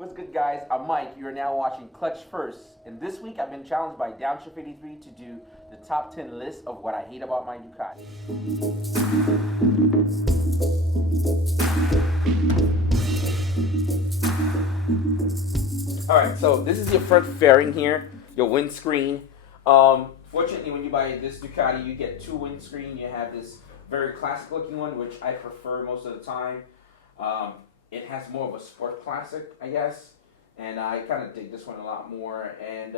What's good, guys? I'm Mike. You're now watching Clutch First. And this week I've been challenged by DOWNSHIFT83 to do the top 10 list of what I hate about my Ducati. Alright, so this is your front fairing here, your windscreen. Fortunately, when you buy this Ducati, you get two windscreen. You have this very classic looking one, which I prefer most of the time. It has more of a sport classic, I guess, and I kind of dig this one a lot more. And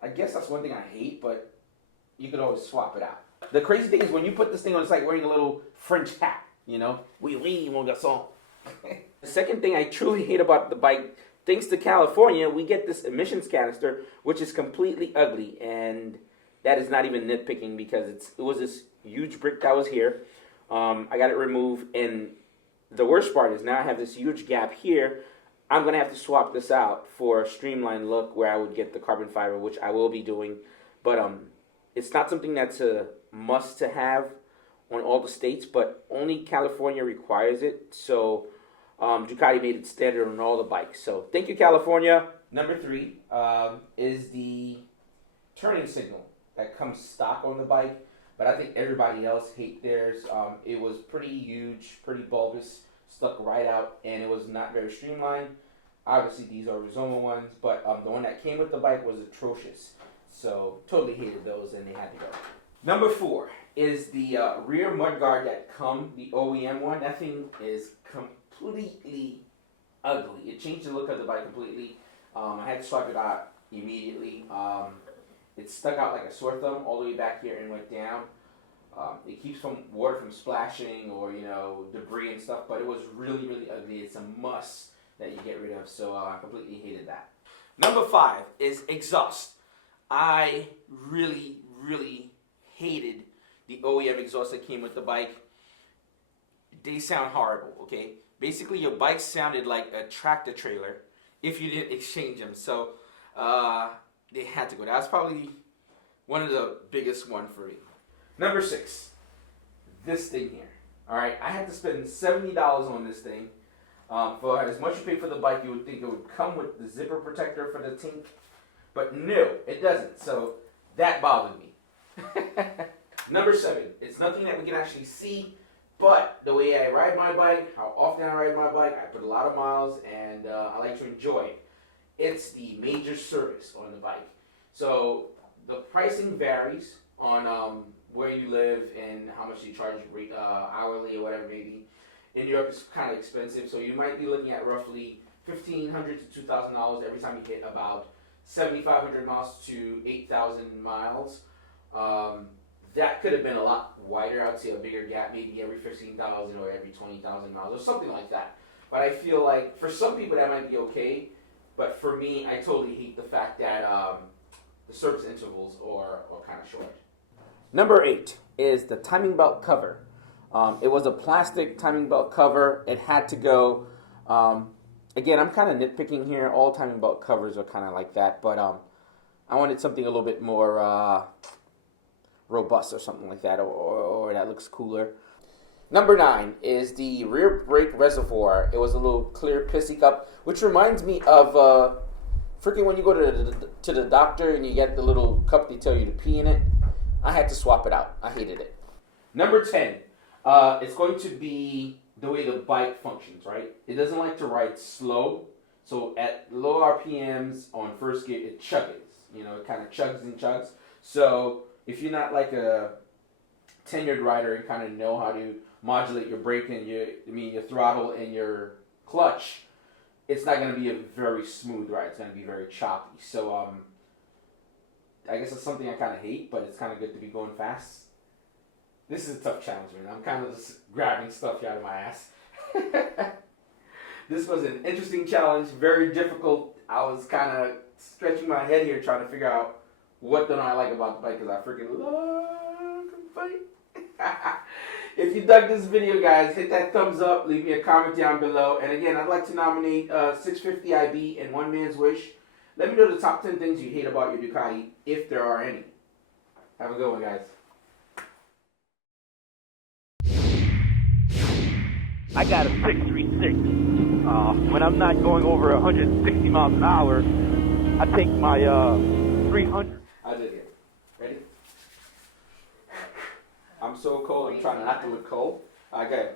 I guess that's one thing I hate, but you could always swap it out. The crazy thing is when you put this thing on, it's like wearing a little French hat, you know? Oui, mon garçon. The second thing I truly hate about the bike, thanks to California, we get this emissions canister, which is completely ugly, and that is not even nitpicking because it was this huge brick that was here. I got it removed, and the worst part is now I have this huge gap here. I'm going to have to swap this out for a streamlined look where I would get the carbon fiber, which I will be doing. But it's not something that's a must to have on all the states, but only California requires it. So Ducati made it standard on all the bikes. So thank you, California. Number 3 is the turning signal that comes stock on the bike. But I think everybody else hate theirs. It was pretty huge, pretty bulbous, stuck right out, and it was not very streamlined. Obviously, these are Rizoma ones, but the one that came with the bike was atrocious. So, totally hated those, and they had to go. Number 4 is the rear mudguard that the OEM one. That thing is completely ugly. It changed the look of the bike completely. I had to swap it out immediately. It stuck out like a sore thumb all the way back here and went down. It keeps water from splashing or, debris and stuff, but it was really, really ugly. It's a must that you get rid of, so I completely hated that. Number 5 is exhaust. I really, really hated the OEM exhaust that came with the bike. They sound horrible, okay? Basically, your bike sounded like a tractor trailer if you didn't exchange them, so they had to go. That was probably one of the biggest one for me. Number 6, this thing here. All right, I had to spend $70 on this thing. For as much you pay for the bike, you would think it would come with the zipper protector for the tink, but no, it doesn't. So that bothered me. Number 7, it's nothing that we can actually see, but the way I ride my bike, how often I ride my bike, I put a lot of miles, and I like to enjoy it. It's the major service on the bike. So the pricing varies on where you live and how much they charge you hourly or whatever it may be. In New York, it's kind of expensive, so you might be looking at roughly $1,500 to $2,000 every time you hit about 7,500 miles to 8,000 miles. That could have been a lot wider. I would say a bigger gap, maybe every 15,000 or every 20,000 miles or something like that. But I feel like for some people that might be okay. But for me, I totally hate the fact that the service intervals are kind of short. Number 8 is the timing belt cover. It was a plastic timing belt cover. It had to go. Again, I'm kind of nitpicking here. All timing belt covers are kind of like that. But I wanted something a little bit more robust or something like that, or that looks cooler. Number 9 is the rear brake reservoir. It was a little clear pissy cup, which reminds me of freaking when you go to the doctor and you get the little cup they tell you to pee in it. I had to swap it out. I hated it. Number 10, it's going to be the way the bike functions, right? It doesn't like to ride slow, so at low RPMs on first gear, it chugs. It kind of chugs and chugs. So if you're not like a tenured rider and kind of know how to modulate your brake and your throttle and your clutch, it's not going to be a very smooth ride. It's going to be very choppy. So I guess it's something I kind of hate, but it's kind of good to be going fast. This is a tough challenge, man. I'm kind of just grabbing stuff out of my ass. This was an interesting challenge, very difficult. I was kind of stretching my head here trying to figure out what don't I like about the bike, because I freaking love the bike. If you dug this video, guys, hit that thumbs up, leave me a comment down below. And again, I'd like to nominate 650 IB and One Man's Wish. Let me know the top 10 things you hate about your Ducati, if there are any. Have a good one, guys. I got a 636. when I'm not going over 160 miles an hour, I take my 300. I did it. Ready? I'm so cold, I'm trying not to look cold. Okay.